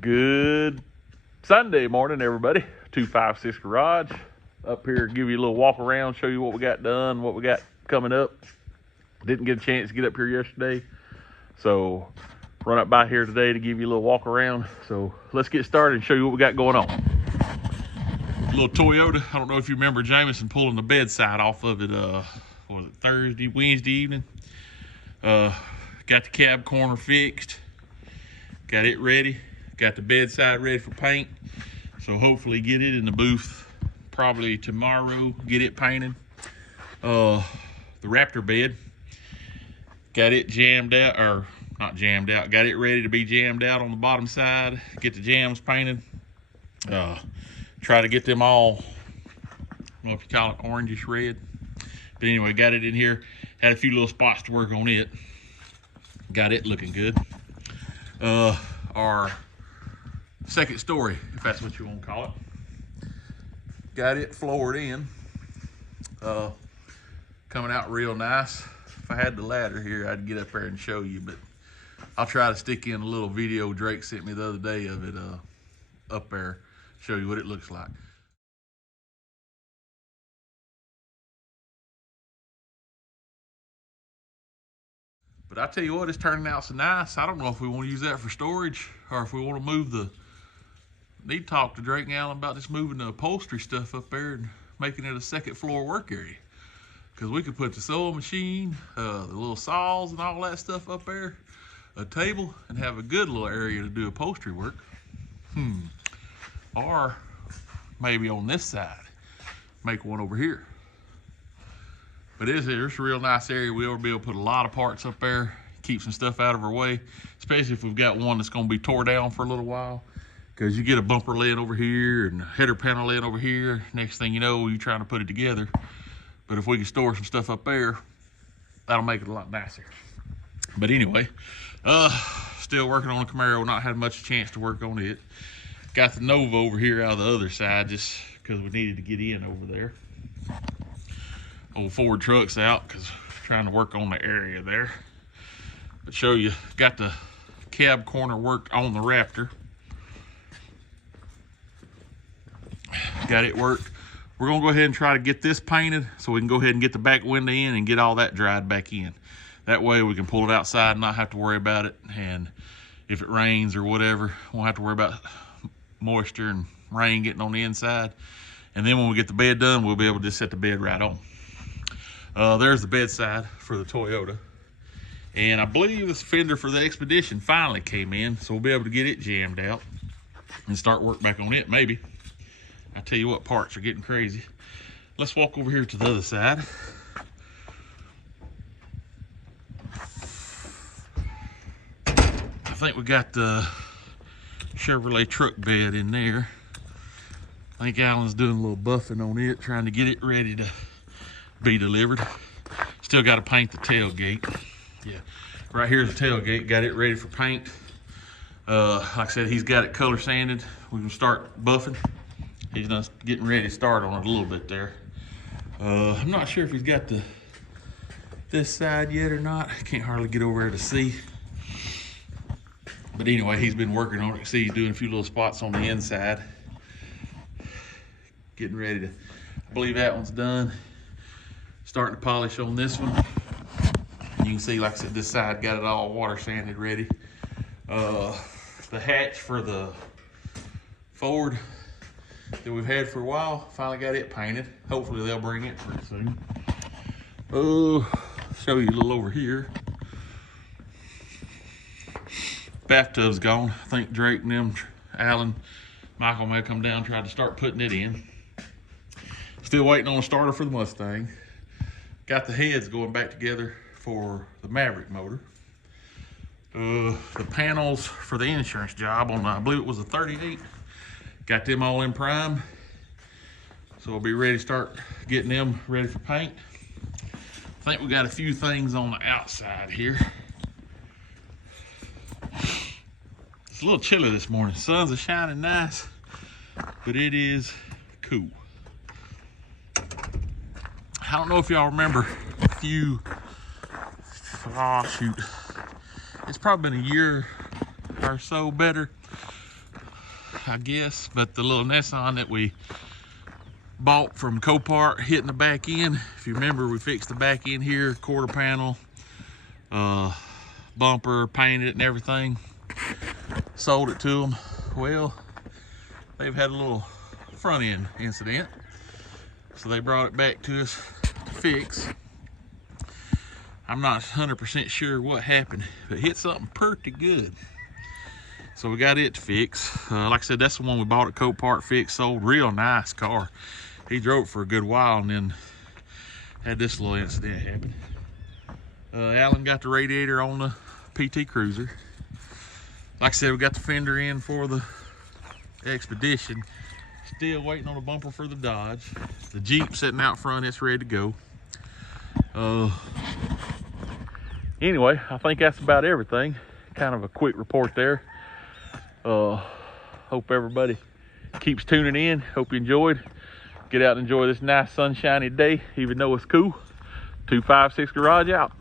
Good Sunday morning, everybody. 256 Garage. Up here, give you a little walk around, show you what we got done, what we got coming up. Didn't get a chance to get up here yesterday, so run up by here today to give you a little walk around. So let's get started and show you what we got going on. A little Toyota. I don't know if you remember Jameson pulling the bedside off of it, what was it, Wednesday evening. Got the cab corner fixed. Got it ready. Got the bedside ready for paint. So hopefully get it in the booth probably tomorrow, get it painted. The Raptor bed, got it jammed out, or not jammed out, got it ready to be jammed out on the bottom side, get the jams painted. Try to get them all, I don't know if you call it orangish red. But anyway, got it in here. Had a few little spots to work on it. Got it looking good. Our second story, if that's what you want to call it. Got it floored in. Coming out real nice. If I had the ladder here, I'd get up there and show you, but I'll try to stick in a little video Drake sent me the other day of it up there, show you what it looks like. But I tell you what, it's turning out so nice. I don't know if we want to use that for storage or if we want to move the. Need to talk to Drake and Allen about just moving the upholstery stuff up there and making it a second floor work area. Because we could put the sewing machine, the little saws and all that stuff up there, a table, and have a good little area to do upholstery work. Or maybe on this side, make one over here. But it's a real nice area. We'll be able to put a lot of parts up there, keep some stuff out of our way, especially if we've got one that's gonna be tore down for a little while. Because you get a bumper laying over here and a header panel laying over here. Next thing you know, you're trying to put it together. But if we can store some stuff up there, that'll make it a lot nicer. But anyway, still working on the Camaro, not had much chance to work on it. Got the Nova over here out of the other side just because we needed to get in over there. Old Ford truck's out because trying to work on the area there. But show you, got the cab corner worked on the Raptor. Got it worked. We're gonna go ahead and try to get this painted so we can go ahead and get the back window in and get all that dried back in. That way we can pull it outside and not have to worry about it. And if it rains or whatever, we won't have to worry about moisture and rain getting on the inside. And then when we get the bed done, we'll be able to just set the bed right on. There's the bedside for the Toyota. And I believe this fender for the Expedition finally came in, so we'll be able to get it jammed out and start work back on it, maybe. I tell you what, parts are getting crazy. Let's walk over here to the other side. I think we got the Chevrolet truck bed in there. I think Alan's doing a little buffing on it, trying to get it ready to be delivered. Still got to paint the tailgate. Yeah, right here's the tailgate. Got it ready for paint. Like I said, he's got it color sanded. We can start buffing. He's just getting ready to start on it a little bit there. I'm not sure if he's got this side yet or not. I can't hardly get over there to see. But anyway, he's been working on it. See, he's doing a few little spots on the inside. Getting ready to, I believe that one's done. Starting to polish on this one. You can see, like I said, this side got it all water sanded ready. The hatch for the Ford that we've had for a while, finally got it painted. Hopefully they'll bring it pretty soon. Show you a little over here. Bathtub's gone. I think Drake and them, Alan, Michael may come down and try to start putting it in. Still waiting on a starter for the Mustang. Got the heads going back together for the Maverick motor. The panels for the insurance job on, I believe it was a 38. Got them all in prime. So we'll be ready to start getting them ready for paint. I think we got a few things on the outside here. It's a little chilly this morning. The sun's shining nice, but it is cool. I don't know if y'all remember a few, oh shoot, it's probably been a year or so better. I guess, but the little Nissan that we bought from Copart hitting the back end. If you remember, we fixed the back end here, quarter panel, bumper, painted it and everything. Sold it to them. Well, they've had a little front end incident, so they brought it back to us to fix. I'm not 100% sure what happened, but it hit something pretty good. So we got it to fix. Like I said, that's the one we bought at Copart, fixed, sold. Real nice car. He drove it for a good while and then had this little incident happen. Alan got the radiator on the PT Cruiser. Like I said, we got the fender in for the Expedition. Still waiting on a bumper for the Dodge. The Jeep sitting out front, it's ready to go. Anyway, I think that's about everything. Kind of a quick report there. Hope everybody keeps tuning in. Hope you enjoyed. Get out and enjoy this nice sunshiny day, even though it's cool. 256 Garage out.